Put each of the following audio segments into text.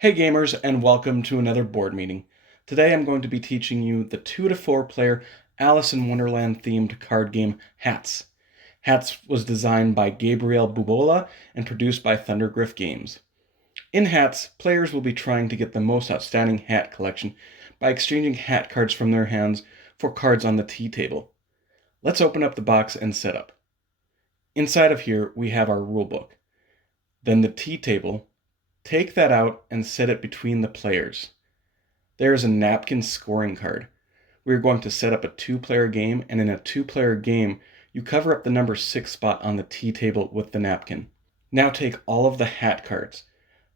Hey gamers, and welcome to another board meeting. Today I'm going to be teaching you the 2 to 4 player Alice in Wonderland themed card game Hats. Hats was designed by Gabriel Bubola and produced by Thundergriff Games. In Hats, players will be trying to get the most outstanding hat collection by exchanging hat cards from their hands for cards on the tea table. Let's open up the box and set up. Inside of here we have our rulebook, then the tea table. Take that out and set it between the players. There is a napkin scoring card. We are going to set up a 2-player game, and in a 2-player game, you cover up the number 6 spot on the tea table with the napkin. Now take all of the hat cards.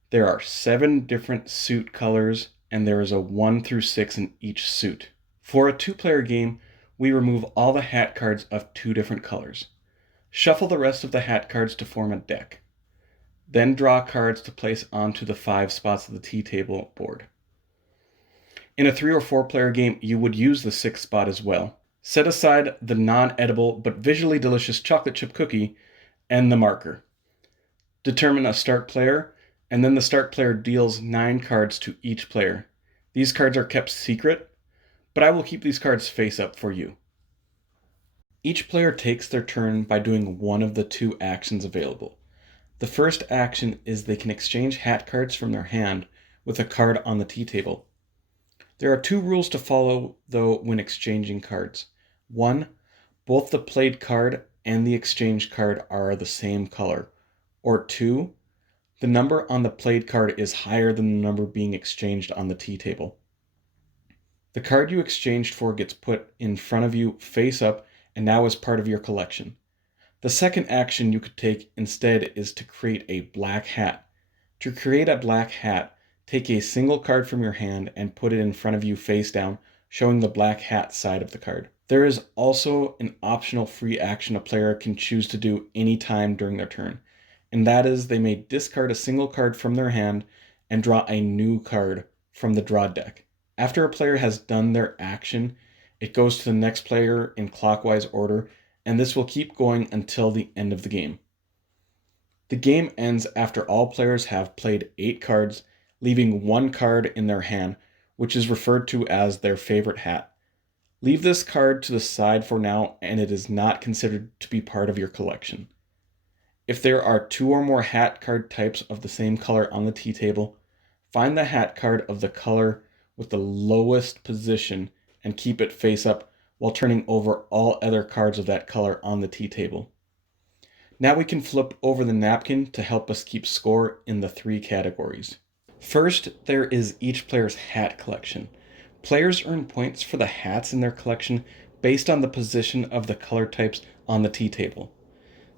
There are 7 different suit colors, and there is a 1 through 6 in each suit. For a 2-player game, we remove all the hat cards of 2 different colors. Shuffle the rest of the hat cards to form a deck. Then draw cards to place onto the 5 spots of the tea table board. In a 3 or 4 player game, you would use the 6th spot as well. Set aside the non-edible but visually delicious chocolate chip cookie and the marker. Determine a start player, and then the start player deals 9 cards to each player. These cards are kept secret, but I will keep these cards face up for you. Each player takes their turn by doing one of the 2 actions available. The first action is they can exchange hat cards from their hand with a card on the tea table. There are 2 rules to follow, though, when exchanging cards. 1. Both the played card and the exchanged card are the same color. Or 2. The number on the played card is higher than the number being exchanged on the tea table. The card you exchanged for gets put in front of you face up and now is part of your collection. The second action you could take instead is to create a black hat. To create a black hat, take a single card from your hand and put it in front of you face down, showing the black hat side of the card. There is also an optional free action a player can choose to do any time during their turn, and that is they may discard a single card from their hand and draw a new card from the draw deck. After a player has done their action, it goes to the next player in clockwise order, and this will keep going until the end of the game. The game ends after all players have played 8 cards, leaving 1 card in their hand, which is referred to as their favorite hat. Leave this card to the side for now, and it is not considered to be part of your collection. If there are 2 or more hat card types of the same color on the tea table, find the hat card of the color with the lowest position and keep it face up while turning over all other cards of that color on the tea table. Now we can flip over the napkin to help us keep score in the 3 categories. First, there is each player's hat collection. Players earn points for the hats in their collection based on the position of the color types on the tea table.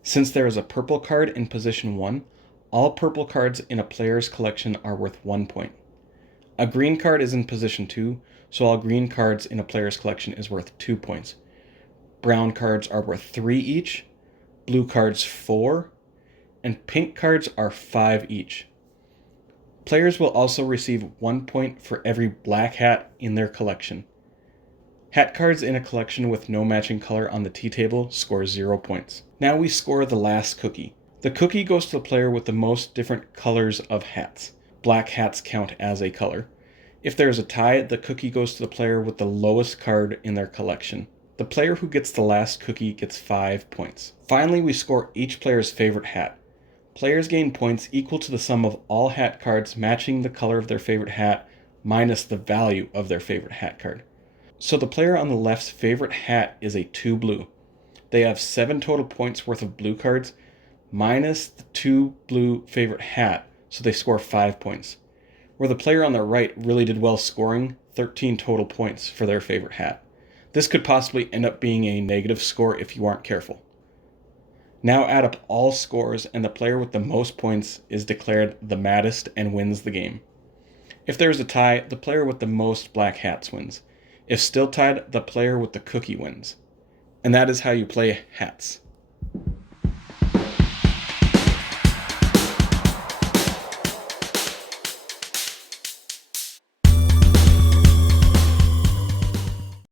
Since there is a purple card in position 1, all purple cards in a player's collection are worth 1 point. A green card is in position 2, so all green cards in a player's collection is worth 2 points. Brown cards are worth 3 each, blue cards 4, and pink cards are 5 each. Players will also receive 1 point for every black hat in their collection. Hat cards in a collection with no matching color on the tea table score 0 points. Now we score the last cookie. The cookie goes to the player with the most different colors of hats. Black hats count as a color. If there is a tie, the cookie goes to the player with the lowest card in their collection. The player who gets the last cookie gets 5 points. Finally, we score each player's favorite hat. Players gain points equal to the sum of all hat cards matching the color of their favorite hat minus the value of their favorite hat card. So the player on the left's favorite hat is a 2 blue. They have 7 total points worth of blue cards minus the 2 blue favorite hat, so they score 5 points. Where the player on the right really did well, scoring 13 total points for their favorite hat. This could possibly end up being a negative score if you aren't careful. Now add up all scores, and the player with the most points is declared the maddest and wins the game. If there is a tie, the player with the most black hats wins. If still tied, the player with the cookie wins. And that is how you play hats.